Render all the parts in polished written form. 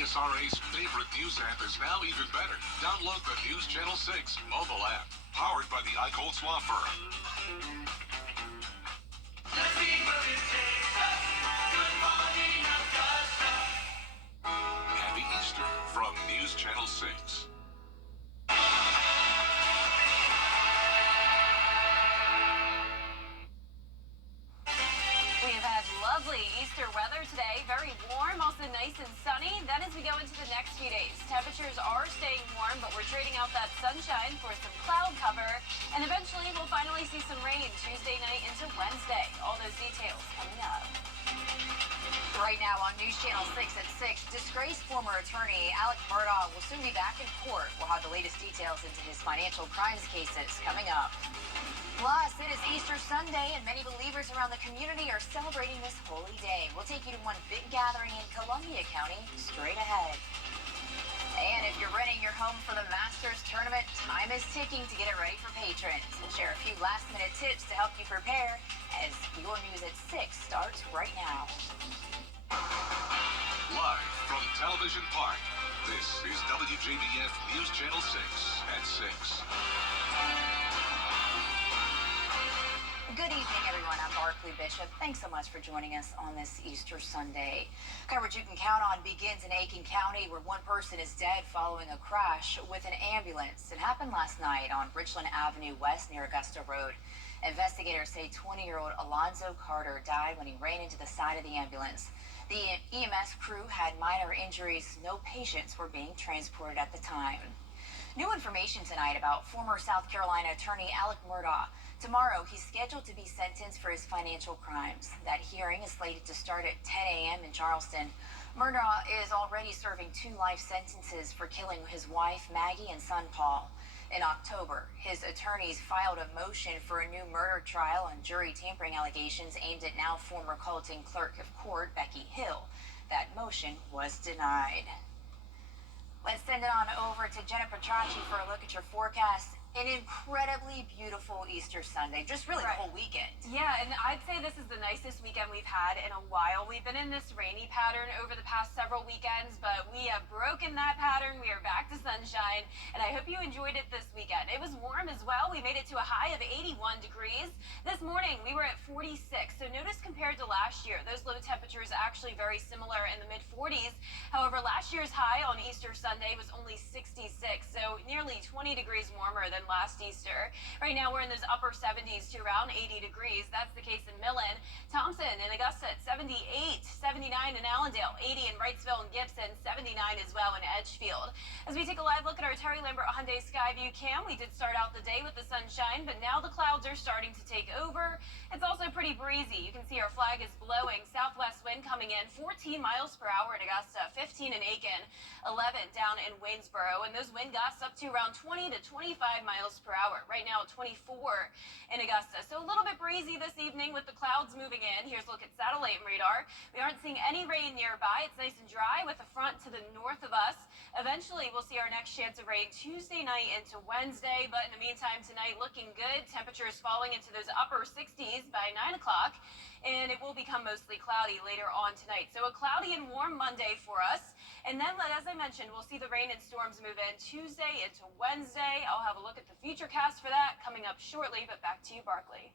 WSRA's favorite news app is now even better. Download the News Channel 6 mobile app, powered by the Eichholz Law Firm. Happy Easter from News Channel 6. We've had lovely Easter weather today, very warm, also nice and sunny. Then as we go into the next few days, temperatures are staying warm, but we're trading out that sunshine for some cloud cover. And eventually we'll finally see some rain Tuesday night into Wednesday. All those details coming up. Right now on News Channel 6 at 6, disgraced former attorney Alec Murdaugh will soon be back in court. We'll have the latest details into his financial crimes cases coming up. Plus, it is Easter Sunday, and many believers around the community are celebrating this holy day. We'll take you to one big gathering in Columbia County straight ahead. And if you're renting your home for the Masters tournament, time is ticking to get it ready for patrons. We'll share a few last-minute tips to help you prepare as your News at 6 starts right now. Live from Television Park, this is WJBF News Channel 6 at 6. Good evening, everyone. I'm Barkley Bishop. Thanks so much for joining us on this Easter Sunday. Coverage you can count on begins in Aiken County, where one person is dead following a crash with an ambulance. It happened last night on Richland Avenue West near Augusta Road. Investigators say 20-year-old Alonzo Carter died when he ran into the side of the ambulance. The EMS crew had minor injuries. No patients were being transported at the time. New information tonight about former South Carolina attorney Alec Murdaugh. Tomorrow, he's scheduled to be sentenced for his financial crimes. That hearing is slated to start at 10 a.m. in Charleston. Murdaugh is already serving 2 life sentences for killing his wife, Maggie, and son, Paul. In October, his attorneys filed a motion for a new murder trial on jury tampering allegations aimed at now former Colleton Clerk of Court, Becky Hill. That motion was denied. Let's send it on over to Jenna Petracci for a look at your forecast. An incredibly beautiful Easter Sunday, just really the whole weekend. Yeah, and I'd say this is the nicest weekend we've had in a while. We've been in this rainy pattern over the past several weekends, but we have broken that pattern. We are back to sunshine, and I hope you enjoyed it this weekend. It was warm as well. We made it to a high of 81 degrees. This morning, we were at 46, so notice compared to last year, those low temperatures actually very similar in the mid-40s. However, last year's high on Easter Sunday was only 66, so nearly 20 degrees warmer than last Easter. Right now we're in those upper 70s to around 80 degrees. That's the case in Millen. Thompson and Augusta at 78, 79 in Allendale, 80 in Wrightsville and Gibson, 79 as well in Edgefield. As we take a live look at our Terry Lambert Hyundai Skyview cam, we did start out the day with the sunshine, but now the clouds are starting to take over. It's also pretty breezy. You can see our flag is blowing. Southwest wind coming in 14 miles per hour in Augusta, 15 in Aiken, 11 down in Waynesboro, and those wind gusts up to around 20 to 25 miles per hour. Right now, 24 in Augusta. So a little bit breezy this evening with the clouds moving in. Here's a look at satellite radar. We aren't seeing any rain nearby. It's nice and dry with the front to the north of us. Eventually, we'll see our next chance of rain Tuesday night into Wednesday. But in the meantime, tonight looking good. Temperatures falling into those upper 60s by 9 o'clock. And it will become mostly cloudy later on tonight. So a cloudy and warm Monday for us. And then, as I mentioned, we'll see the rain and storms move in Tuesday into Wednesday. I'll have a look at the futurecast for that coming up shortly, but back to you, Barkley.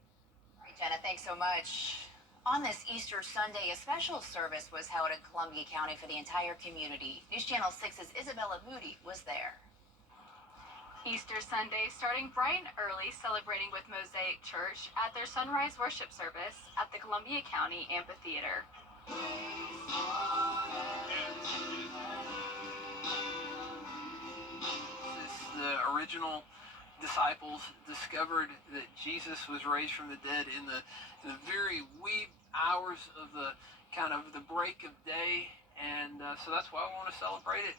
All right, Jenna, thanks so much. On this Easter Sunday, a special service was held in Columbia County for the entire community. News Channel 6's Isabella Moody was there. Easter Sunday starting bright and early, celebrating with Mosaic Church at their sunrise worship service at the Columbia County Amphitheater. The original disciples discovered that Jesus was raised from the dead in the very wee hours of the kind of the break of day, and so that's why I want to celebrate it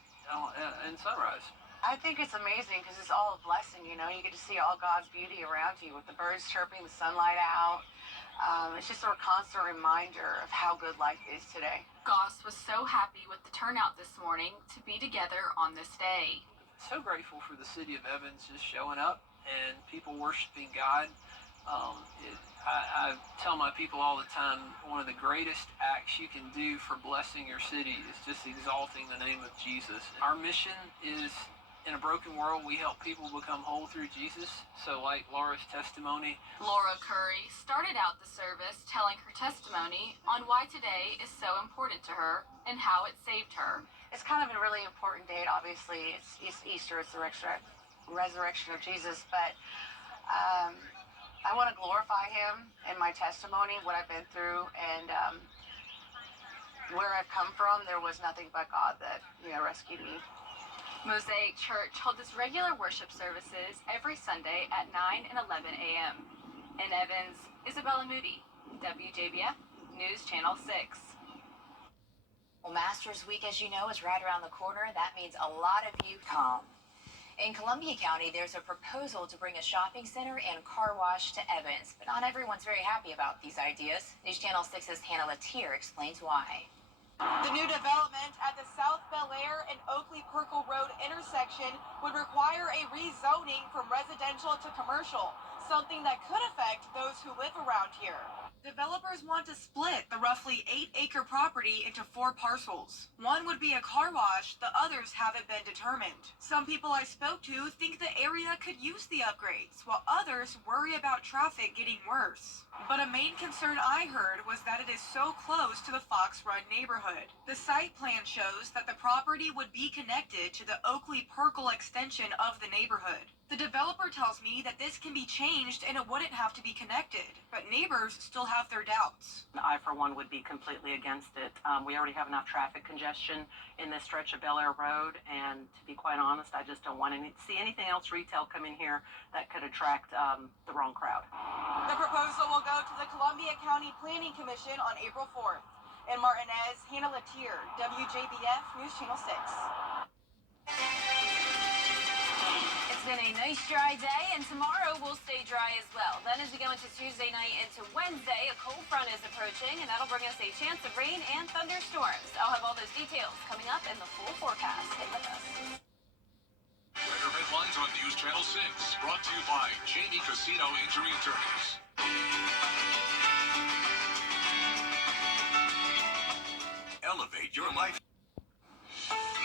in sunrise. I think it's amazing because it's all a blessing, you know. You get to see all God's beauty around you with the birds chirping, the sunlight out. It's just a constant reminder of how good life is today. Goss was so happy with the turnout this morning to be together on this day. So grateful for the city of Evans just showing up and people worshiping God. I tell my people all the time, one of the greatest acts you can do for blessing your city is just exalting the name of Jesus. Our mission is, in a broken world, we help people become whole through Jesus. So like Laura's testimony. Laura Curry started out the service telling her testimony on why today is so important to her and how it saved her. It's kind of a really important date, obviously. It's Easter, it's the resurrection of Jesus, but I want to glorify him in my testimony, what I've been through, and where I've come from. There was nothing but God that, rescued me. Mosaic Church holds its regular worship services every Sunday at 9 and 11 a.m. In Evans, Isabella Moody, WJBF, News Channel 6. Well, Masters Week, as you know, is right around the corner. That means a lot of you come. In Columbia County, there's a proposal to bring a shopping center and car wash to Evans, but not everyone's very happy about these ideas. News Channel 6's Hannah Latier explains why. The new development at the South Bel Air and Oakley-Perkle Road intersection would require a rezoning from residential to commercial, something that could affect those who live around here. Developers want to split the roughly 8-acre property into 4 parcels. One would be a car wash, the others haven't been determined. Some people I spoke to think the area could use the upgrades, while others worry about traffic getting worse. But a main concern I heard was that it is so close to the Fox Run neighborhood. The site plan shows that the property would be connected to the Oakley-Perkle extension of the neighborhood. The developer tells me that this can be changed and it wouldn't have to be connected, but neighbors still have their doubts. I, for one, would be completely against it. We already have enough traffic congestion in this stretch of Bel Air Road, and to be quite honest, I just don't want to see anything else retail come in here that could attract the wrong crowd. The proposal will go to the Columbia County Planning Commission on April 4th. In Martinez, Hannah Latier, WJBF News Channel 6. It's been a nice dry day, and tomorrow will stay dry as well. Then as we go into Tuesday night into Wednesday, a cold front is approaching, and that'll bring us a chance of rain and thunderstorms. I'll have all those details coming up in the full forecast. Stay with us. Weather headlines on News Channel 6, brought to you by Jamie Casino Injury Attorneys. Elevate your life.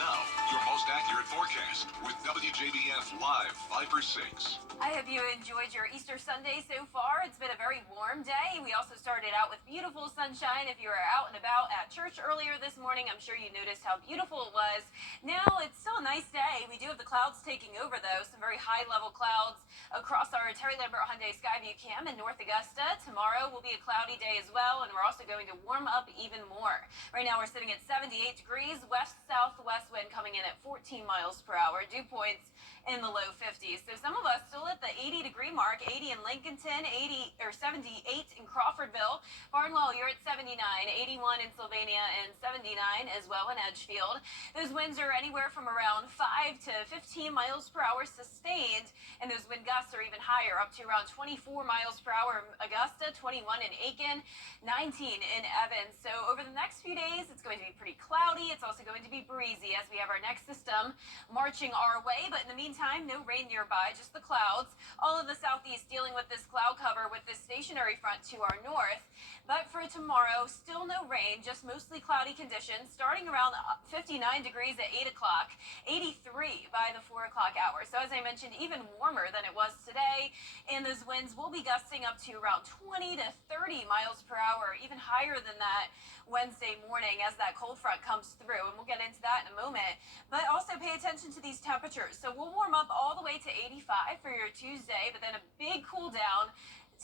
Now, your most accurate forecast with WJBF Live 5/6. I hope you enjoyed your Easter Sunday so far. It's been a very warm day. We also started out with beautiful sunshine. If you were out and about at church earlier this morning, I'm sure you noticed how beautiful it was. Now, it's still a nice day. We do have the clouds taking over, though. Some very high-level clouds across our Terry Lambert Hyundai Skyview Cam in North Augusta. Tomorrow will be a cloudy day as well, and we're also going to warm up even more. Right now, we're sitting at 78 degrees, west-southwest wind coming in at 14 miles per hour. Dew points in the low 50s. So some of us still at the 80-degree mark, 80 in Lincolnton, 78 in Crawfordville. Barnwell, you're at 79, 81 in Sylvania, and 79 as well in Edgefield. Those winds are anywhere from around 5 to 15 miles per hour sustained, and those wind gusts are even higher, up to around 24 miles per hour in Augusta, 21 in Aiken, 19 in Evans. So over the next few days, it's going to be pretty cloudy. It's also going to be breezy as we have our next system marching our way, but in the meantime, no rain nearby, just the clouds. All of the southeast dealing with this cloud cover with this stationary front to our north. But for tomorrow, still no rain, just mostly cloudy conditions, starting around 59 degrees at 8 o'clock, 83 by the 4 o'clock hour. So as I mentioned, even warmer than it was today, and those winds will be gusting up to around 20 to 30 miles per hour, even higher than that Wednesday morning as that cold front comes through, and we'll get into that in a moment. But also pay attention to these temperatures. So we'll warm up all the way to 85 for your Tuesday, but then a big cool down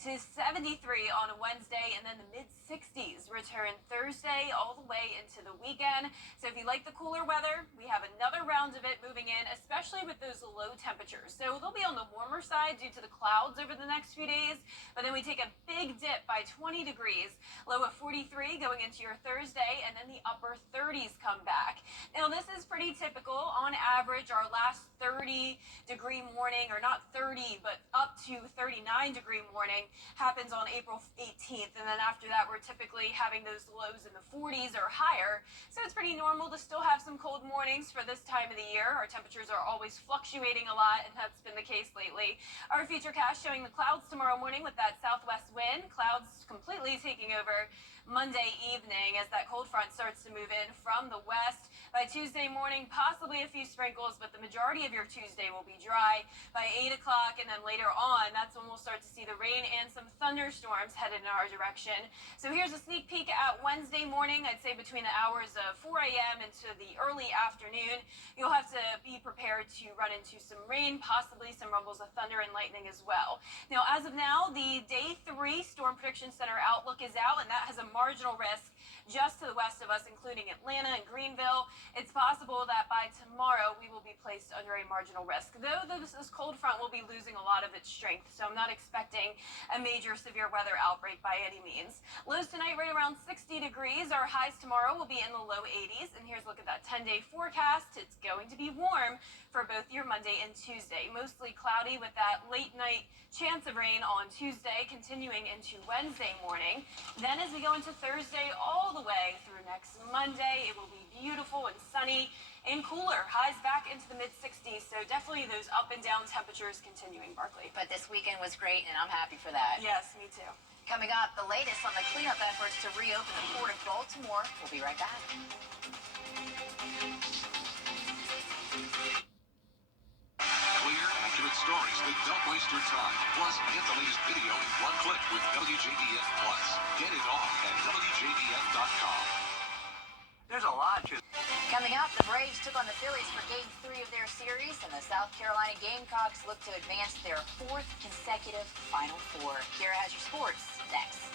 to 73 on Wednesday, and then the mid-60s return Thursday all the way into the weekend. So if you like the cooler weather, we have another round of it moving in, especially with those low temperatures. So they'll be on the warmer side due to the clouds over the next few days, but then we take a big dip by 20 degrees, low of 43 going into your Thursday, and then the upper 30s come back. Now this is pretty typical. On average, our last 30-degree morning, or not 30, but up to 39-degree morning, happens on April 18th, and then after that, we're typically having those lows in the 40s or higher. So it's pretty normal to still have some cold mornings for this time of the year. Our temperatures are always fluctuating a lot, and that's been the case lately. Our futurecast showing the clouds tomorrow morning with that southwest wind. Clouds completely taking over Monday evening as that cold front starts to move in from the west. By Tuesday morning, possibly a few sprinkles, but the majority of your Tuesday will be dry. By 8 o'clock and then later on, that's when we'll start to see the rain and some thunderstorms headed in our direction. So here's a sneak peek at Wednesday morning. I'd say between the hours of 4 a.m. into the early afternoon. You'll have to be prepared to run into some rain, possibly some rumbles of thunder and lightning as well. Now, as of now, the Day 3 Storm Prediction Center outlook is out, and that has a marginal risk just to the west of us, including Atlanta and Greenville. It's possible that by tomorrow we will be placed under a marginal risk, though this cold front will be losing a lot of its strength, so I'm not expecting a major severe weather outbreak by any means. Lows tonight right around 60 degrees. Our highs tomorrow will be in the low 80s, and here's a look at that 10-day forecast. It's going to be warm for both your Monday and Tuesday. Mostly cloudy with that late night chance of rain on Tuesday, continuing into Wednesday morning. Then as we go into Thursday all the way through next Monday, it will be beautiful and sunny and cooler. Highs back into the mid-60s, so definitely those up and down temperatures continuing, Barkley. But this weekend was great, and I'm happy for that. Yes, me too. Coming up, the latest on the cleanup efforts to reopen the Port of Baltimore. We'll be right back. Clear, accurate stories that don't waste your time. Plus, get the latest video in one click with WJBF Plus. Get it all at WJBF.com. There's a lot to Coming up, the Braves took on the Phillies for Game 3 of their series, and the South Carolina Gamecocks look to advance their 4th consecutive Final Four. Kira has your sports next.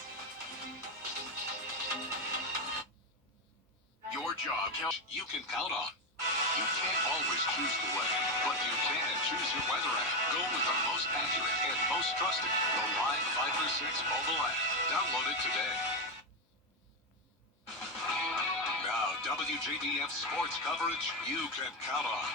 Your job you can count on. You can't always choose the weather, but you can choose your weather app. Go with the most accurate and most trusted, the Live 536 mobile app. Download it today. Now, WJBF sports coverage you can count on.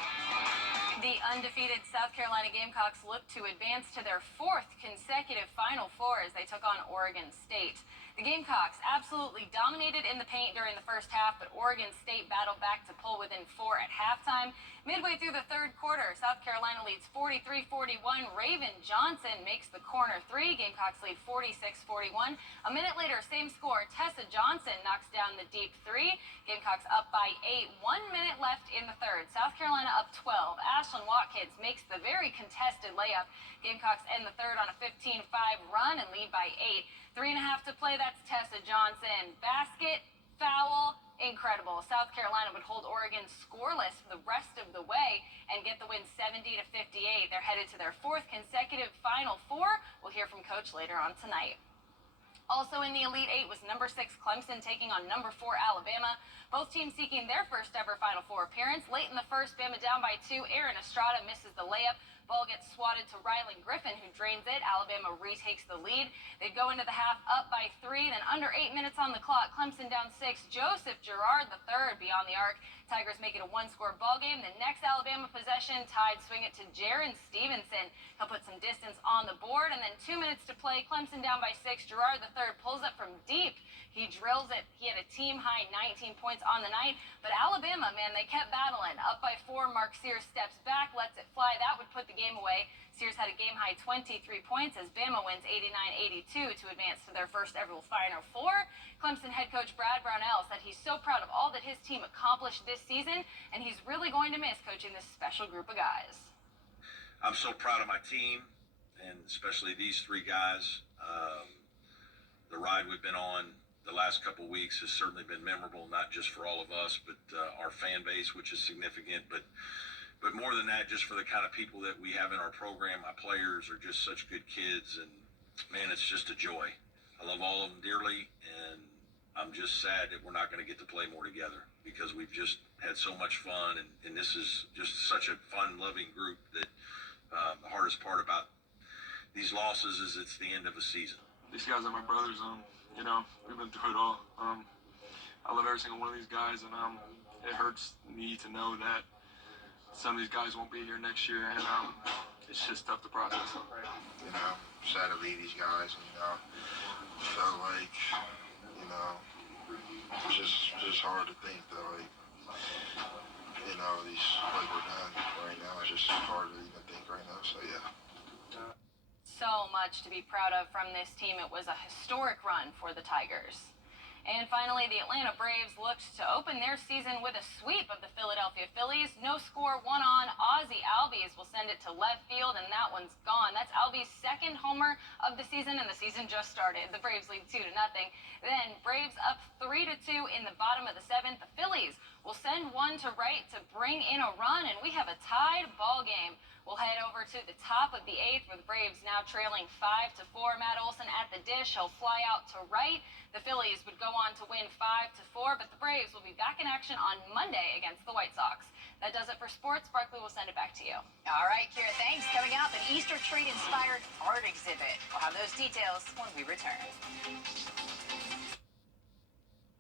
The undefeated South Carolina Gamecocks look to advance to their 4th consecutive Final Four as they took on Oregon State. The Gamecocks absolutely dominated in the paint during the first half, but Oregon State battled back to pull within 4 at halftime. Midway through the third quarter, South Carolina leads 43-41. Raven Johnson makes the corner 3. Gamecocks lead 46-41. A minute later, same score. Tessa Johnson knocks down the deep 3. Gamecocks up by 8. 1 minute left in the third. South Carolina up 12. Ashlyn Watkins makes the very contested layup. Gamecocks end the third on a 15-5 run and lead by 8. 3.5 to play. That's Tessa Johnson. Basket, foul, incredible. South Carolina would hold Oregon scoreless for the rest of the way and get the win 70-58. They're headed to their 4th consecutive Final Four. We'll hear from Coach later on tonight. Also in the Elite 8 was number 6 Clemson taking on number 4 Alabama. Both teams seeking their first ever Final Four appearance. Late in the first, Bama down by 2. Aaron Estrada misses the layup. Ball gets swatted to Rylan Griffin, who drains it. Alabama retakes the lead. They'd go into the half up by 3. Then under 8 minutes on the clock, Clemson down 6. Joseph Girard III beyond the arc. Tigers make it a 1-score ball game. The next Alabama possession, Tide swing it to Jaron Stevenson. He'll put some distance on the board. And then 2 minutes to play, Clemson down by 6. Girard III pulls up from deep. He drills it. He had a team-high 19 points on the night. But Alabama, man, they kept battling. Up by 4, Mark Sears steps back, lets it fly. That would put the game away. Sears had a game-high 23 points as Bama wins 89-82 to advance to their first ever Final Four. Clemson head coach Brad Brownell said he's so proud of all that his team accomplished this season, and he's really going to miss coaching this special group of guys. I'm so proud of my team, and especially these 3 guys. The ride we've been on the last couple of weeks has certainly been memorable, not just for all of us, but our fan base, which is significant. But more than that, just for the kind of people that we have in our program. My players are just such good kids, and man, it's just a joy. I love all of them dearly, and I'm just sad that we're not going to get to play more together because we've just had so much fun, and this is just such a fun-loving group that the hardest part about these losses is it's the end of a season. These guys are my brothers. You know, we've been through it all. I love every single one of these guys, and it hurts me to know that some of these guys won't be here next year. And it's just tough to process. You know, sad to leave these guys. And, you know, felt like, you know, just hard to think that, like, you know, like we're done right now. It's just hard to even think right now. So yeah. So much to be proud of from this team. It was a historic run for the Tigers. And finally, the Atlanta Braves looked to open their season with a sweep of the Philadelphia Phillies. No score, one on. Ozzie Albies will send it to left field, and that one's gone. That's Albies' second homer of the season, and the season just started. The Braves lead 2-0. Then Braves up 3-2 in the bottom of the seventh. The Phillies will send one to right to bring in a run, and we have a tied ball game. We'll head over to the top of the eighth, where the Braves now trailing 5-4. Matt Olson at the dish. He'll fly out to right. The Phillies would go on to win 5-4, but the Braves will be back in action on Monday against the White Sox. That does it for sports. Barkley will send it back to you. All right, Kira, thanks. Coming up, an Easter treat-inspired art exhibit. We'll have those details when we return.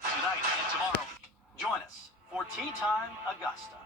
Tonight and tomorrow, join us for Tea Time Augusta.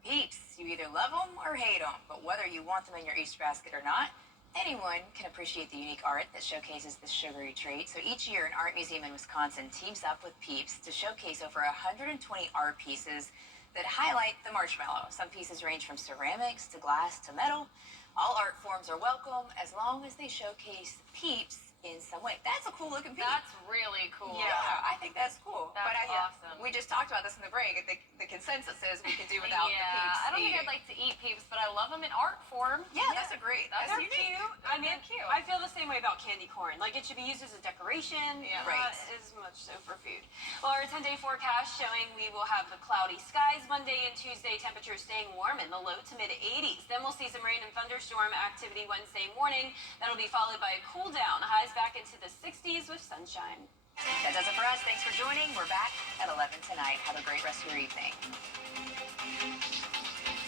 Peeps, you either love them or hate them, but whether you want them in your Easter basket or not, anyone can appreciate the unique art that showcases this sugary treat. So each year, an art museum in Wisconsin teams up with Peeps to showcase over 120 art pieces that highlight the marshmallow. Some pieces range from ceramics to glass to metal. All art forms are welcome as long as they showcase Peeps in some way. That's a cool looking piece. That's really cool. Yeah, I think that's cool. That's awesome. We just talked about this in the break. The consensus is we could do without the Peeps. I don't think I'd like to eat Peeps, but I love them in art form. Yeah, that's a great. That's They're unique. cute. I mean, cute. I feel the same way about candy corn. Like, it should be used as a decoration, Right. not as much so for food. Well, our 10-day forecast showing we will have the cloudy skies Monday and Tuesday, temperatures staying warm in the low to mid-80s. Then we'll see some rain and thunderstorm activity Wednesday morning. That'll be followed by a cool down, highs back into the 60s with sunshine. That does it for us. Thanks for joining. We're back at 11 tonight. Have a great rest of your evening.